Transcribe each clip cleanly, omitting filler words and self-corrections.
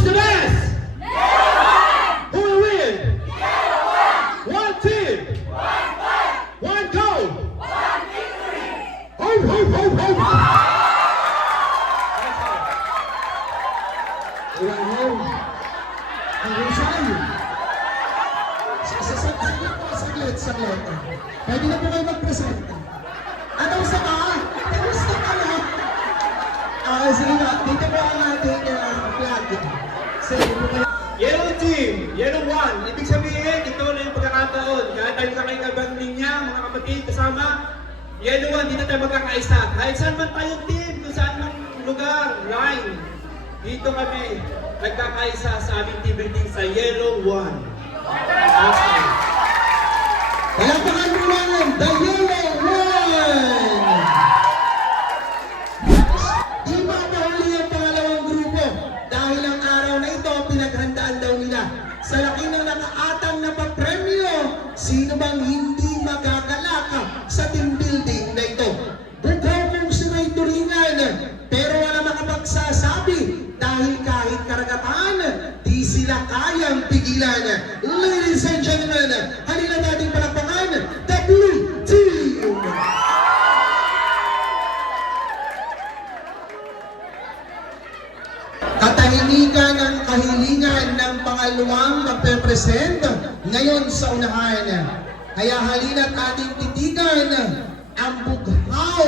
Who's the best? Who will win? One team. One goal. Hope, hope, hope, hope. Wow! Ang husay! Saglit. Pwede na po kayo mag-present. Kamusta ka? Kamusta ka na? Sige nga, dito po ang ating flag. Sige po kayo. Yellow team, yellow one. Ibig sabihin, ito na yung pagkakataon. Kahit tayo sa kayong kabang linya, mga kapatid, kasama, yellow one, dito tayo magkakaisa. Kahit saan man tayong team, kung saan man lugar, line, dito kami nagkakaisa sa aming team building sa yellow one. Okay. Palapakan mo lang, the yellow one! Di ba pahuli ang pangalawang grupo? Dahil ang araw na ito, pinaghandaan daw nila. Sa laki ng nakaatang na papremyo, sino bang hindi magagalaka sa team building na ito? Bukhaw mong sinay turingan, pero wala makapagsasabi dahil kahit karagatan, di sila kayang pigilan. Ladies and gentlemen, halina natin palakpakan, the Blue Team! Katahimikan ang kahilingan ng pangalawang magpe-present ngayon sa unahan. Kaya halina't ating titigan ang bughaw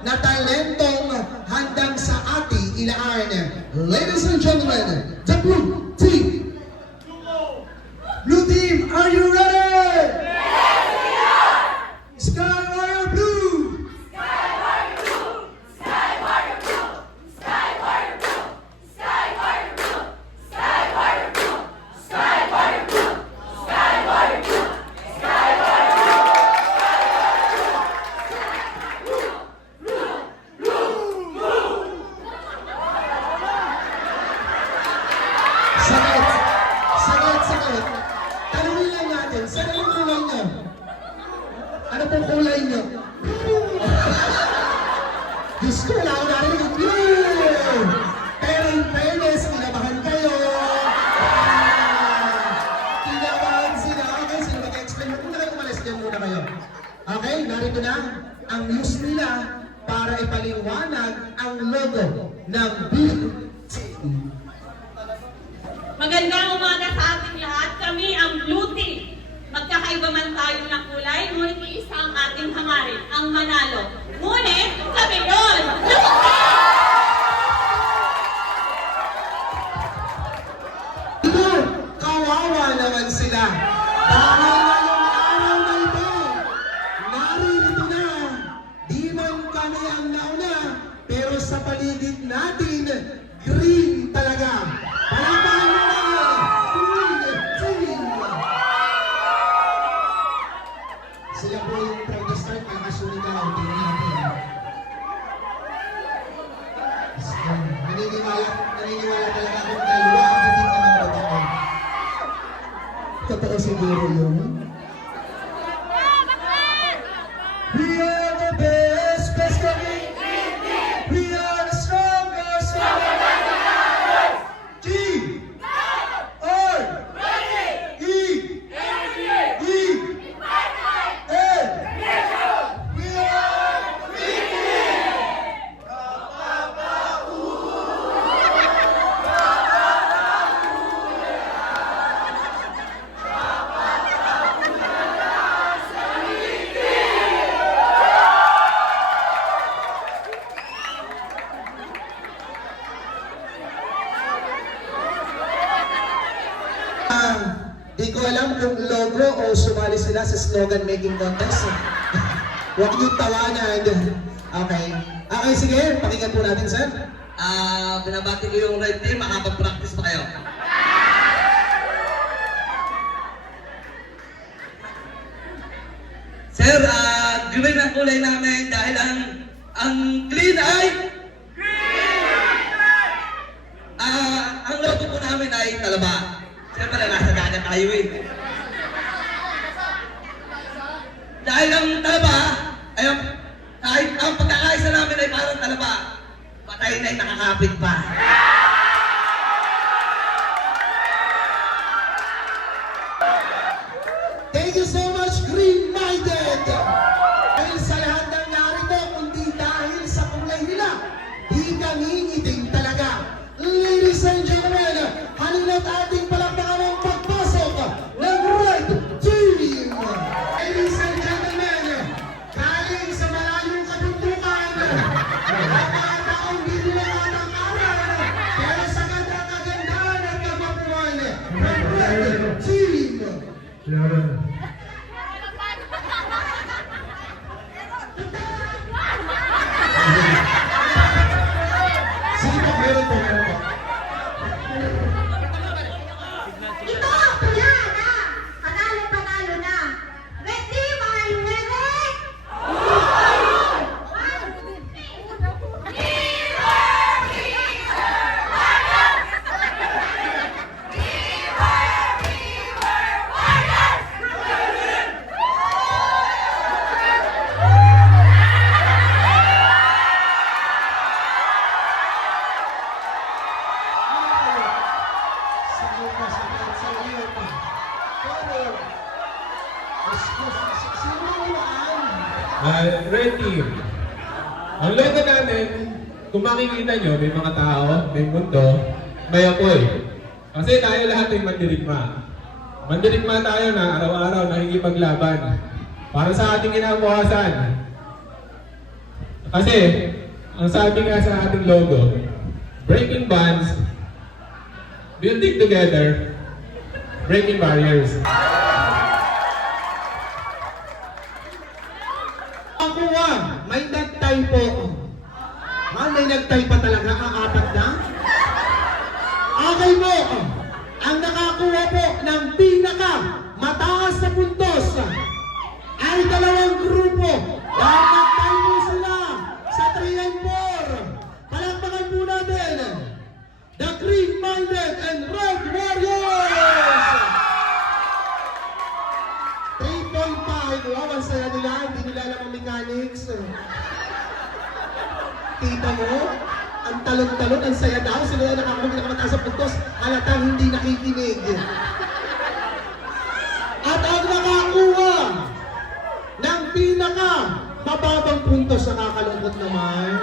na talentong handang sa ating ilaan. Ladies and gentlemen, the Blue Team! Blue Team, are you ready? Yes, we are! Sky Warrior Blue! Sky Warrior Blue! Sky Warrior Blue! Sky Warrior Blue! Sky Warrior Blue! Sky Warrior Blue! Sky Warrior Blue! Sky Warrior Blue! Sky Warrior Blue! Saglit. Tanungin lang natin, saan ang kulay niyo? Ano pong kulay niyo? Diyos ko, wala ko narinig. Blue! Pero in fairness, kinabahan kayo. Kinabahan sila. Okay, sino mag-explain? Muna kayo umalis dyan muna kayo. Okay, narito na ang news nila para ipaliwanag ang logo ng Blue Team. Magandang umaga sa ating lahat. Kami ang Blue Team. Magkakaiba man tayo ng kulay, ngunit isa ang ating hangarin, ang manalo. Ngunit, kami yun! Kawawa naman sila. Dahil ngayong araw na ito, naririto na. Di man kami ang nauna, pero sa paligid natin, green talaga. Palapahan mo na! Green team! Sila po yung proud to start, makasulit ka lang, tingnan natin. Naniniwala talaga akong dalawa ang titig na mga bataan. Totoo siguro yun. We are the best kami. We are the strongest. Stronger than the others. G. R. E. E. N. We are Di ko alam kung logo o sumali sila sa slogan making contest. Huwag niyong tawanan. Okay. Okay, sige. Pakinggan po natin, sir. Binabati ko yung red team, makapag-practice pa kayo. Sir, green ang kulay namin dahil ang green ay ang logo po namin ay talaba. Siyempre, nasa dagat tayo eh. Dahil ang talaba, ay kahit ang pagkakaisa namin ay parang talaba, patay na ay nakakapit pa. Sige po, meron po, meron po. Ito, pula na. Panalo na. Ready, my ready? Sige po, sa iyo pa. Pero, sino yan? Red team. Ang logo namin, kung makikita nyo, may mga tao, may mundo, may apoy. Kasi tayo lahat ay mandirigma. Mandirigma tayo na araw-araw nakikipaglaban para sa ating kinabukasan. Kasi, ang sabi nga sa ating logo, breaking bonds, building together, breaking barriers. Ako may nagtay po. May nagtay pa talaga, apat na? Okay po, ang nakakuha po ng pinaka mataas na puntos ay dalawang grupo. Dahil nagtay po sila sa 3 and 4. Palakpakan po natin, the Green-Minded and Red Warriors! 3.5. Wow, ang saya nila. Hindi nila alam ang mechanics. Kita mo? Ang talon-talon, ang saya daw. Sila na nakakuha ng mataas sa puntos. Halatang hindi nakikinig. At ang nakakuha ng pinaka mababang puntos, nakakalungkot naman.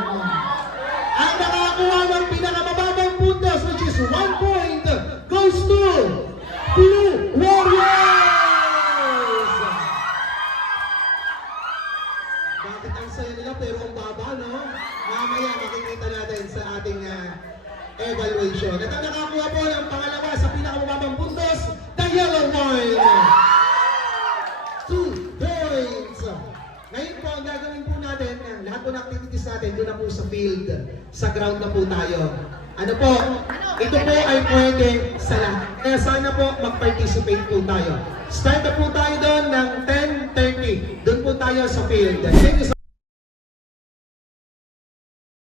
Ang nakakuha ng pinaka mababang puntos, which is 1 point, goes to Blue Warriors! Bakit ang saya nila pero ang baba, no? Mamaya makikita natin sa ating evaluation. At ang nakakuha po ng pangalawa sa pinakamababang puntos, the Yellow Wine! 2 points! Ngayon po, ang gagawin po natin, lahat po ng activities natin, doon na po sa field, sa ground na po tayo. Ano po? Ito po ay pwede sa lahat. Kaya sana po mag-participate po tayo. Start na po tayo doon ng 10:30. Doon po tayo sa field. Thank you so